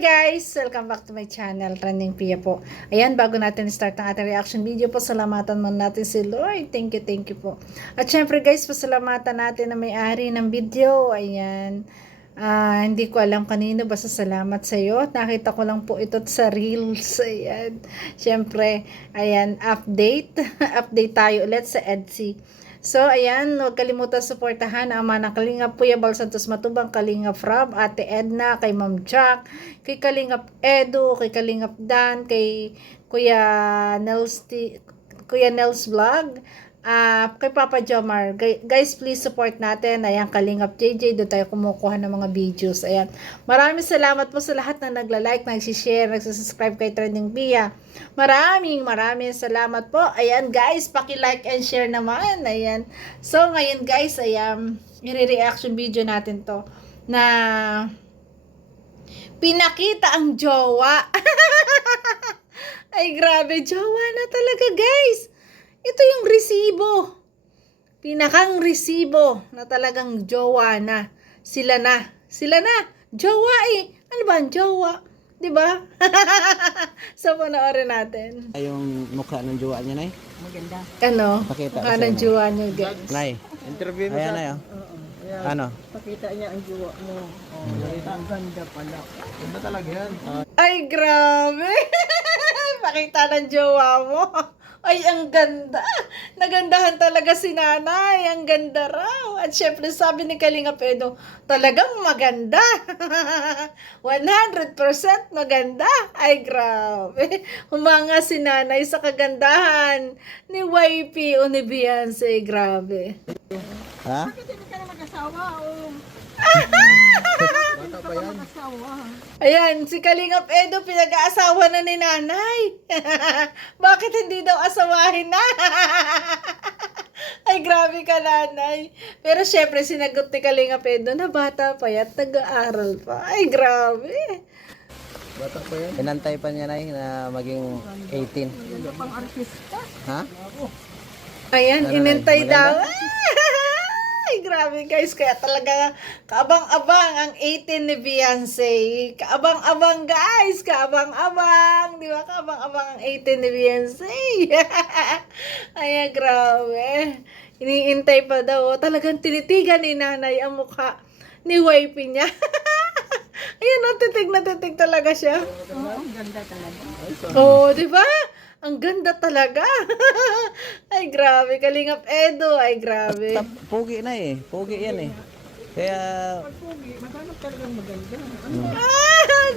guys! Welcome back to my channel, Trending Pia po. Ayan, bago natin start ang ating reaction video po, salamatan muna natin si Lord. Thank you po. At syempre guys, pasalamatan natin na may-ari ng video. Ayan. Hindi ko alam kanino, basta salamat sa iyo. Nakita ko lang po ito sa Reels. Ayan. Syempre, ayan, update. Update tayo ulit sa Etsy. So, ayan, huwag kalimutan suportahan ang ama ng Kalingap Kuya Bal Santos Matubang, Kalingap Rob, Ate Edna, kay Ma'am Jack, kay Kalingap Edu, kay Kalingap Dan, kay Kuya Nels Vlog, kay Papa Jomar. Guys, please support natin. Ayan, Kalingap JJ, doon tayo kumukuha ng mga videos. Ayan, maraming salamat po sa lahat na nagla-like, nagsishare, nagsasubscribe kay Trending Pia. Maraming salamat po. Ayan guys, paki-like and share naman. Ayan. So ngayon guys, ayan, i-reaction video natin to na pinakita ang jowa. Ay grabe, jowa na talaga guys. Ito yung resibo. Pinakang resibo na talagang jowa na. Sila na. Jowa eh. Ano ba ang jowa? Diba? So, panoorin natin. Yung mukha ng jowa niya, Nay? Maganda. Ano? Pakita Mukha ng jowa niya, guys. Nay, Interview mo ayan siya. na yun. Ayan. Ano? Pakita niya ang jowa mo. Ang ganda pala. Ganda talaga yan. Ay, grabe! Pakita ng jowa mo. Ay, ang ganda. Nagandahan talaga si nanay. Ang ganda raw. At syempre, sabi ni Kalinga Pedro, talagang maganda. 100% maganda. Ay, grabe. Humanga si nanay sa kagandahan ni YP o ni Beyonce. Grabe. Ha? Bakit hindi ka na mag-asawa? Bata pa yan. Mag-asawa. Ayan, si Kalingap Edo pinag-aasawa na ni nanay. Bakit hindi daw asawahin na? Ay, grabe ka nanay. Pero syempre, sinagot ni Kalingap Edo na bata pa yan, nag-aaral pa. Ay, grabe. Bata pa yan. Pinantay pa niya, Nay, na maging 18. Ganda pang artista. Ha? Ayan, Ano, inintay maganda? daw. Ay, grabe guys. Kaya talaga kaabang-abang ang 18 ni Beyonce. Kaabang-abang guys. Kaabang-abang. Di ba? Kaabang-abang ang 18 ni Beyonce. Ay, grabe. Iniintay pa daw. Talagang tinitigan ni nanay ang mukha ni wifey niya. Ayan, natitig na titig talaga siya. Oo, ang ganda talaga. Oh, di ba? Ang ganda talaga. Ay, grabe. Kalingap Edo. Ay, grabe. Pogi na eh. Pogi yan eh. Kaya, Pag pogi, maghanap talagang maganda.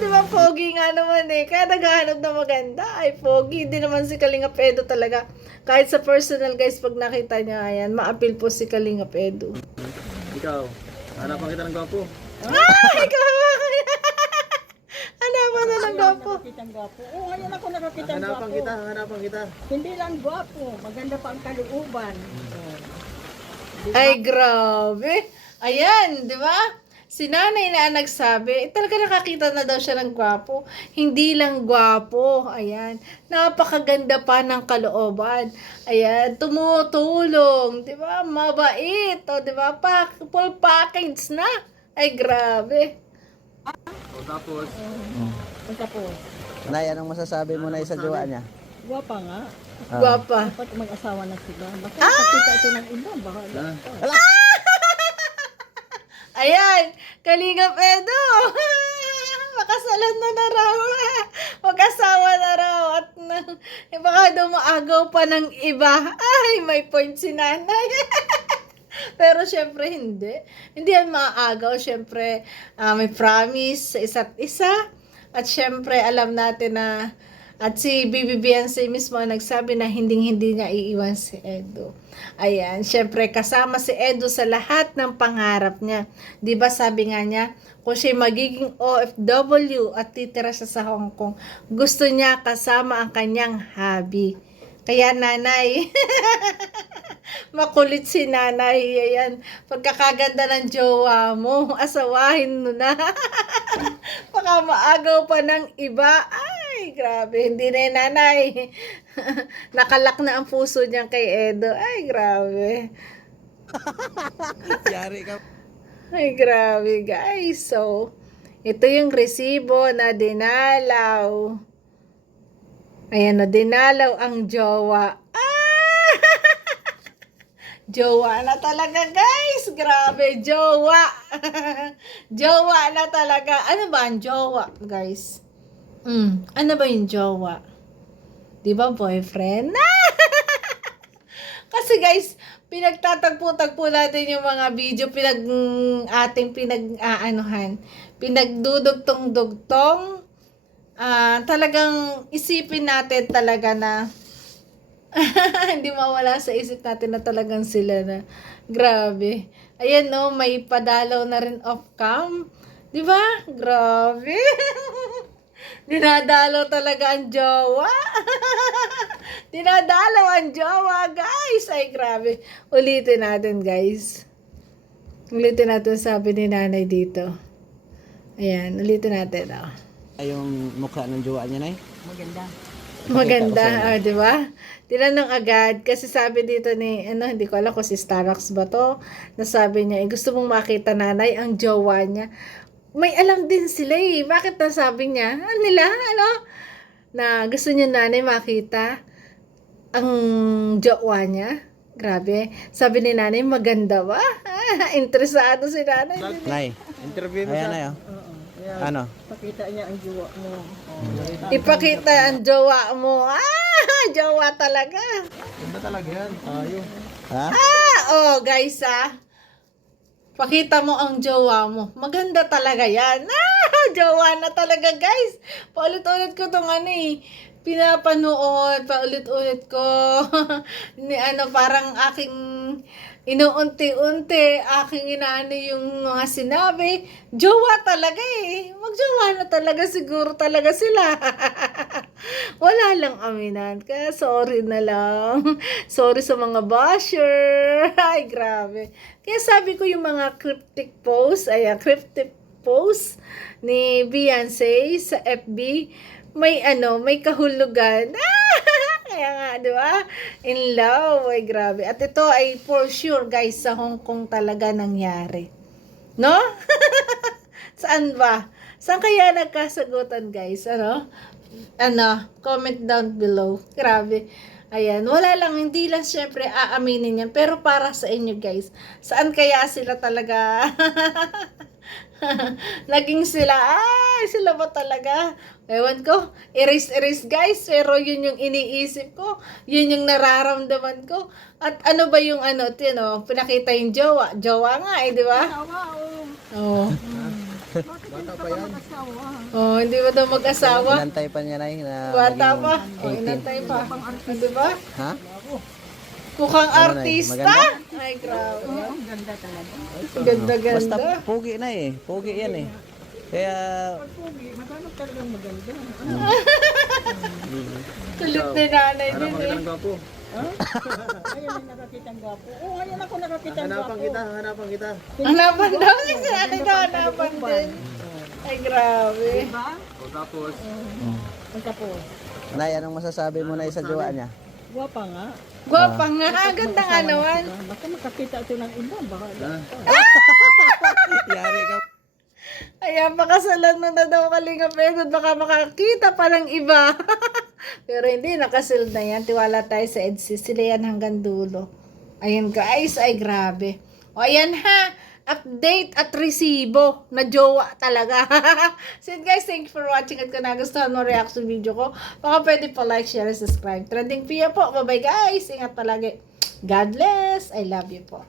Di ba, pogi nga naman eh. Kaya naghahanap na maganda. Ay, pogi. Hindi naman si Kalingap Edo talaga. Kahit sa personal, guys, pag nakita niya, ayan, ma-appeal po si Kalingap Edo. Ikaw, hanapan kita ng gwapo. Ikaw! Hanapan na ng gwapo. Nakakitang gwapo. Oo, ngayon ako nakakitang Hanapan gwapo. hanapan kita. Hindi lang gwapo. Maganda pa ang kalooban. Ay, grabe. Ayan, di ba? Si nanay na nagsabi, talaga nakakita na daw siya ng gwapo. Hindi lang gwapo. Ayan. Napakaganda pa ng kalooban. Ayan. Tumutulong. Di ba? Mabait. O, di ba? Full package na. Ay, grabe. O tapos, Pagkapos, Nay, anong masasabi mo, Nay, sa jowa niya? gwapa nga. Gwapa. Dapat mag-asawa na sila. Baka pakita ito ng iba. Bahala. Ayan. Kalingap Edo. Makasalan na raw. Mag-asawa na raw. At baka dumaagaw pa ng iba. Ay, may point si nanay. Pero syempre hindi. Hindi yan maaagaw. Syempre may promise sa isa't isa. At syempre alam natin na at si Bibi Beyonce mismo ang nagsabi na hindi niya iiwan si Edo. Ayan, syempre kasama si Edo sa lahat ng pangarap niya. 'Di ba sabi nga niya, kung siya magiging OFW at titira siya sa Hong Kong, gusto niya kasama ang kanyang hubby. Kaya nanay, makulit si nanay. Ayan, pagkakaganda ng jowa mo, asawahin mo na. Baka maagaw pa ng iba. Ay, grabe. Hindi na yung nanay. Nakalak na ang puso niya kay Edo. Ay, grabe. Yari ka. Ay, grabe guys. So, Ito yung resibo na dinalaw. Ayan na, dinalaw ang jowa. Ah! Jowa na talaga, guys. Grabe, jowa. Jowa na talaga. Ano ba ang jowa, guys? Ano ba yung jowa? Di ba boyfriend? Kasi guys, pinagtatagpo-tagpo natin yung mga video, ating pinag-aanuhan, pinagdudugtong-dugtong. Talagang isipin natin talaga na hindi mawala sa isip natin na talagang sila na. Grabe. Ayan no, may padalaw na rin off-cam. Di ba? Grabe. Dinadalaw talaga ang jowa. Dinadalaw ang jowa, guys. Ay, grabe. Ulitin natin, guys. Ulitin natin sabi ni nanay dito. Ayan, ulitin natin. Oh. Yung mukha ng jowa niya, Nay. Maganda. Maganda, di ba? Tinanong agad kasi sabi dito ni, hindi ko alam kung si Starbucks ba to, nasabi niya, gusto mong makita nanay ang jowa niya. May alam din sila eh. Bakit nasabi niya? Na gusto niya nanay makita ang jowa niya. Grabe. Sabi ni nanay, maganda ba? Interesado si nanay. Nay, Interview mo ayan, siya. Nay, oh. Ayan. Ano? Pakita niya ang jowa mo. Ipakita ang jowa mo. Jowa talaga. Ganda talaga yan. Ayo. Ha? Guys pakita mo ang jowa mo. Maganda talaga yan. Jowa na talaga, guys. Paulit-ulit ko tong pinapanood. Paulit-ulit ko. Parang aking inuunti-unti. Aking inaano yung mga sinabi. Jowa talaga eh. Magjowa na talaga siguro talaga sila. Wala lang aminan. Kaya sorry na lang. Sorry sa mga basher. Ay, grabe. Kaya sabi ko yung mga cryptic post ni Beyonce sa FB, may kahulugan. Kaya nga, di ba? In love. Ay, grabe. At ito ay for sure, guys, sa Hong Kong talaga nangyari. No? Saan ba? Saan kaya nagkasagutan, guys? Comment down below. Grabe. Ayan, wala lang, hindi lang syempre aaminin yan. Pero para sa inyo, guys, saan kaya sila talaga naging sila? Sila ba talaga? Ewan ko, erase, guys. Pero yun yung iniisip ko. Yun yung nararamdaman ko. At ano ba yung pinakita yung jowa. Jowa nga di ba? Asawa, Oo. Bakit hindi pa mag-asawa? Hindi ba daw mag-asawa? Inantay pa niya, Nay, na Bata maging pa. 18. Inantay pa. Di ba? Ha? Mukhang Nay? artista. Maganda? Ay, grabe. Ang ganda talaga. Basta Ganda-ganda. pogi na eh. Pogi yan eh. Kaya, Pag pogi, maghanap talagang maganda. Kulit ni nanay Hanapan din kita eh. ng gwapo. Ngayon ay nakakitang gwapo. Ngayon ako nakakitang Hanapan gwapo. kita, hanapan kita. Hanapan daw. Kasi hanapan din. Ay, grabe. Diba? O tapos, Tapos, Nay, anong masasabi mo, Nay, sa jowa niya? gwapa nga. Gwapa nga. Ganda nga naman. Baka makakita ito ng iba. Baka Yari ka. Ayan, pakasalan mo na daw Kalinga Pedro. Baka makakita pa ng iba. Pero hindi, nakasil na yan. Tiwala tayo sa EDSA. Sila yan hanggang dulo. Ayan guys, ay grabe. O ayan ha. Update at resibo na jowa talaga. So guys, thank you for watching. At kung nagustuhan mo reaction video ko, baka pwede po like, share, and subscribe. Trending Pia po. Bye bye guys. Ingat palagi. God bless. I love you po.